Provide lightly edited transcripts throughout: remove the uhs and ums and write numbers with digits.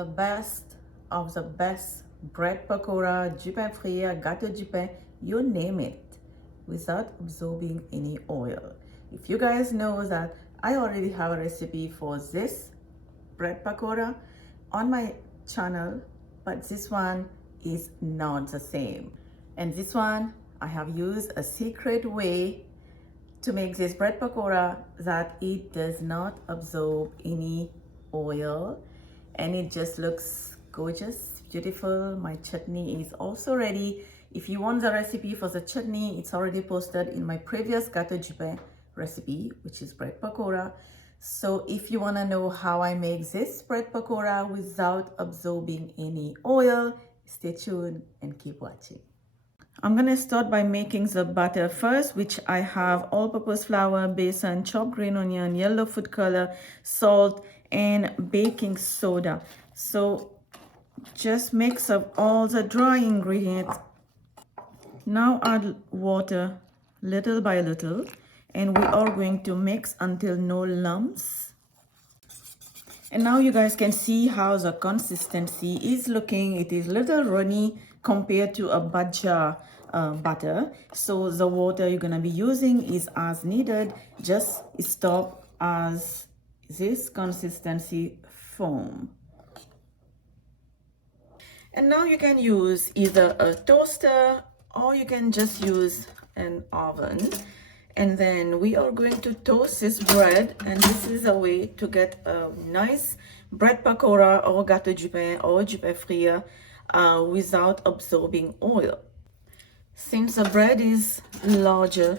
the best of the best bread pakora, jugon frire, gâteau du pain, you name it, without absorbing any oil. If you guys know that I already have a recipe for this bread pakora on my channel, but this one is not the same. And this one, I have used a secret way to make this bread pakora that it does not absorb any oil, and it just looks gorgeous, beautiful. My chutney is also ready. If you want the recipe for the chutney, it's already posted in my previous gâteau du pain recipe, which is bread pakora. So if you want to know how I make this bread pakora without absorbing any oil, stay tuned and keep watching. I'm gonna start by making the batter first, which I have all-purpose flour, besan, chopped green onion, yellow food color, salt, and baking soda. So just mix up all the dry ingredients. Now add water little by little, and we are going to mix until no lumps. And now you guys can see how the consistency is looking. It is little runny compared to a bhaja butter. So the water you're gonna be using is as needed. Just stop as this consistency form. And now you can use either a toaster or you can just use an oven. And then we are going to toast this bread, and this is a way to get a nice bread pakora or gâteau du pain or jugon frire without absorbing oil. Since the bread is larger,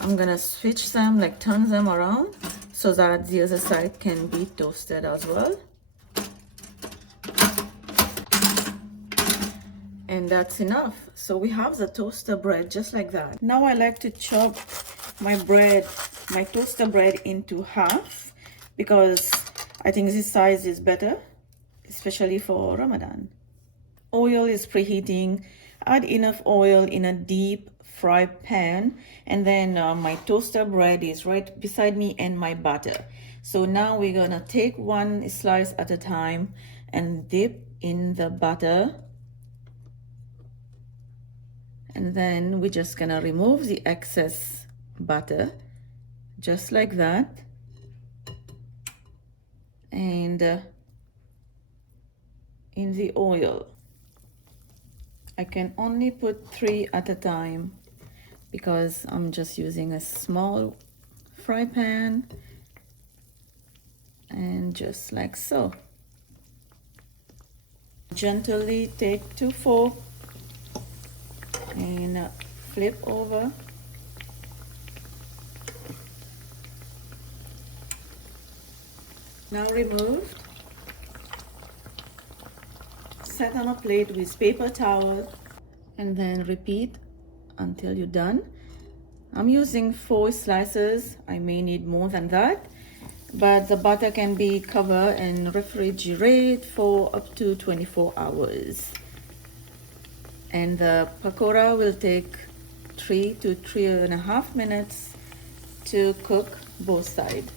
I'm gonna switch them, like turn them around so that the other side can be toasted as well. And that's enough. So we have the toaster bread just like that. Now I like to chop my toaster bread into half because I think this size is better, especially for Ramadan. Oil is preheating. Add enough oil in a deep fry pan, and then my toaster bread is right beside me and my butter. So now we're gonna take one slice at a time and dip in the butter. And then we're just gonna remove the excess butter, just like that. And in the oil, I can only put 3 at a time because I'm just using a small fry pan, and just like so. Gently take 2 forks and flip over. Now removed. Set on a plate with paper towel, and then repeat until you're done. I'm using 4 slices. I may need more than that, but the butter can be covered and refrigerate for up to 24 hours. And the pakora will take 3 to 3.5 minutes to cook both sides.